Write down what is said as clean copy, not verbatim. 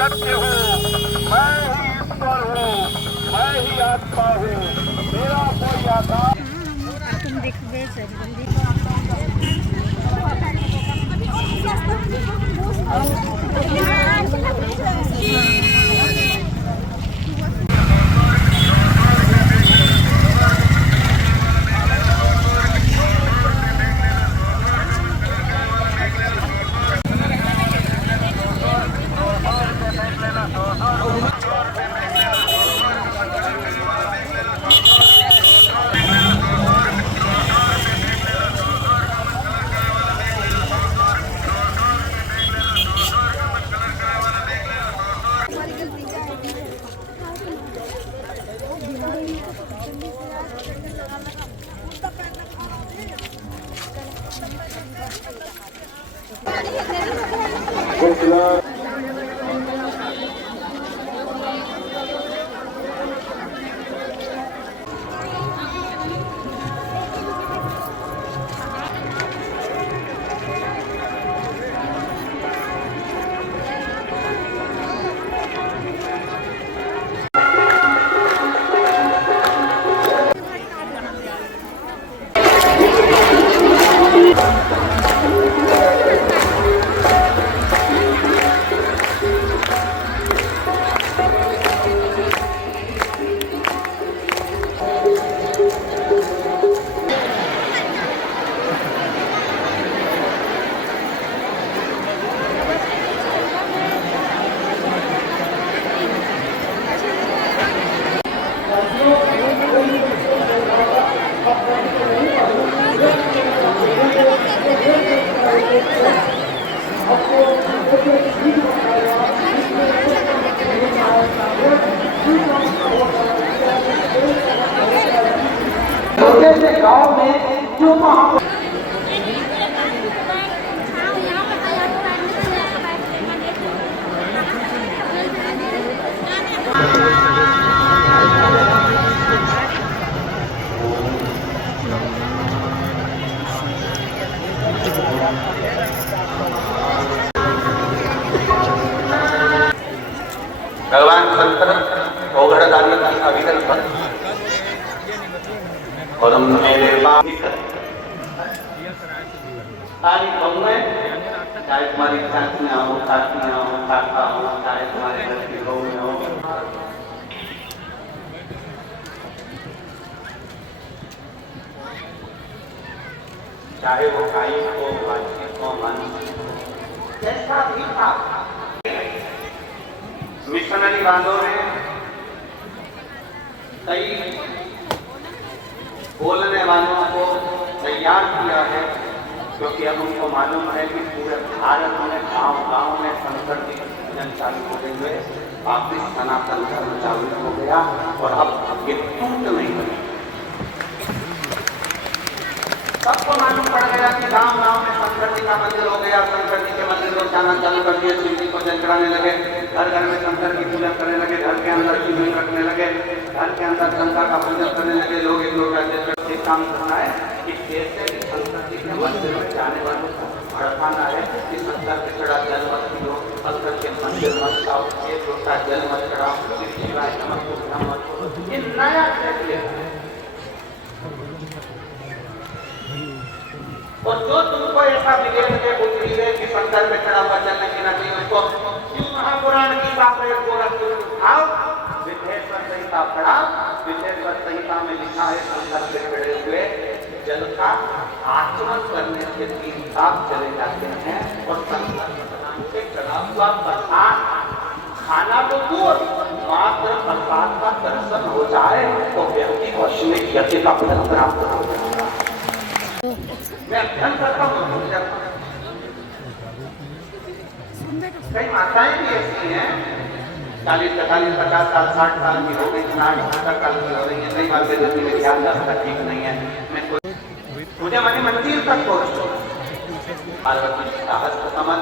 सत्य हूँ, मैं ही ईश्वर हूँ, मैं ही आत्मा हूँ, मेरा कोई आकार तुम देखबे जल्दी गांव में जो भगवान शंकर ओघड़दानी की अभिनव पर और हम मेरे बाप सारी बहुएं चाहे तुम्हारी चाचियां हो, काकियां हो, काका हो, चाहे तुम्हारे घर की बहुएं हो, चाहे वो काई हो, बातचीत हो, मानसिक हो, जैसा भी था मिशनरी बांधों ने कई बोलने वालों को तैयार किया है, क्योंकि अब उनको मालूम है कि पूरे भारत में गांव-गांव में संकट की पूजन चालू हो गई है, वापिस सनातन धर्म चालू हो गया और अब ये टूट नहीं बनी। सबको मालूम पड़ गया कि गांव-गांव में शंकर जी का मंदिर हो गया, शंकर जी के मंदिर को जाना चालू कर दिया, शिव जी को जल चढ़ाने लगे, घर-घर में शंकर की पूजा करने लगे, घर के अंदर शिवलिंग रखने लगे, घर के अंदर शंकर का पूजा करने लगे, लोग एक लोटा जल एक काम करना है कि कैसे भी शंकर जी के मंदिर में जाने वालों को भड़काना है कि शंकर के चढ़ा जल मत पियो, शंकर के मंदिर मत जाओ, एक लोटा जल मत चढ़ाओ, शिवाय नमः मत। ये नया ट्रेंड है और जो तुमको ऐसा विवेक में बुद्धि है कि शंकर में चढ़ा हुआ जल नहीं पीना चाहिए, उसको क्यों महापुराण की बात है, गोरखपुर उठाओ, विधेश्वर संहिता पढ़ाओ, विधेश्वर संहिता में लिखा है शंकर से चढ़े हुए जल का आचमन करने से 3 पाप चले जाते हैं और शंकर के चढ़ा हुआ प्रसाद खाना तो दूर, मात्र प्रसाद का दर्शन हो जाए तो व्यक्ति को अश्वमेध यज्ञ का फल प्राप्त हो जाएगा। मैं अध्ययन करता हूँ, कई माताएं भी ऐसी हैं 40, 45, 50 साल, 60 साल की हो गई, 60 साल की हो रही है, कई बार बेदर्दी में ध्यान रखना ठीक नहीं है, मैं मुझे मनी मंदिर तक पहुंचो, पार्वती साहस समझ